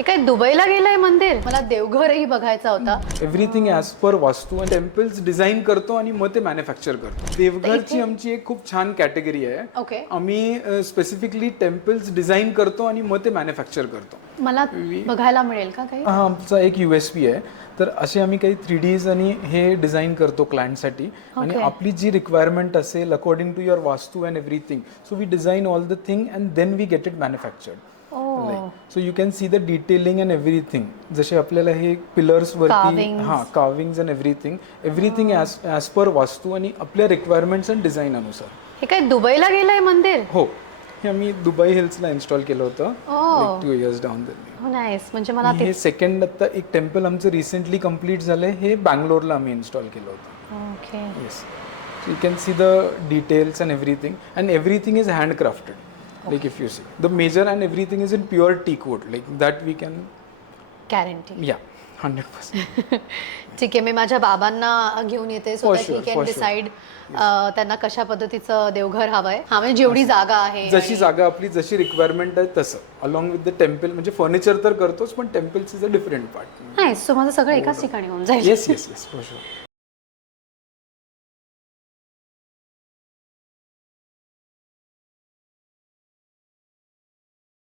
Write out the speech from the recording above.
हे काय दुबईला गेलंय मंदिर? मला देवघरही बघायचा होता. एव्हरीथिंग ॲज पर वास्तू आणि टेम्पल्स डिझाईन करतो आणि मग ते मॅन्युफॅक्चर करतो. देवघरची आमची एक खूप छान कॅटेगरी आहे. ओके. आम्ही स्पेसिफिकली टेम्पल्स डिझाईन करतो आणि मग ते मॅन्युफॅक्चर करतो. मला बघायला मिळेल का काही? हा आमचा एक USP आहे. तर असे आम्ही काही 3Ds आणि हे डिझाईन करतो क्लायंटसाठी आणि आपली जी रिक्वायरमेंट असेल according to your vastu and everything, so we design all the thing and then we get it manufactured. So you can see the detailing and everything. जसे आपल्याला हे पिलर्स वरती carvings and everything as per vastu आणि आपल्या requirements and design अनुसार. हे काय दुबईला गेलंय मंदिर? हो, हे आम्ही दुबई हिल्सला इन्स्टॉल केलं होतं. लाईक 2 years डाऊन द हो नाईस. म्हणजे मला हे सेकंड आता एक टेम्पल आमचं रिसेंटली कम्प्लीट झालंय. हे बँगलोरला आम्ही इन्स्टॉल केलं होतं. Okay. Yes, you can see the details and everything is handcrafted. Like if you see, the major and everything is in pure teak wood, like that we can. Guarantee. Yeah, 100%. ठीक आहे, मी माझ्या बाबांना घेऊन येते so that he can decide त्यांना कशा पद्धतीचं देवघर हवंय. हा म्हणजे जेवढी जागा आहे, जशी जागा आपली जशी रिक्वायरमेंट आहे तसं अलॉंग विथ द टेम्पल. म्हणजे फर्निचर तर करतोच पण temples is a different part. नाही, सो माझं सगळं एकाच ठिकाणी होऊन जाईल. Yes yes yes for sure.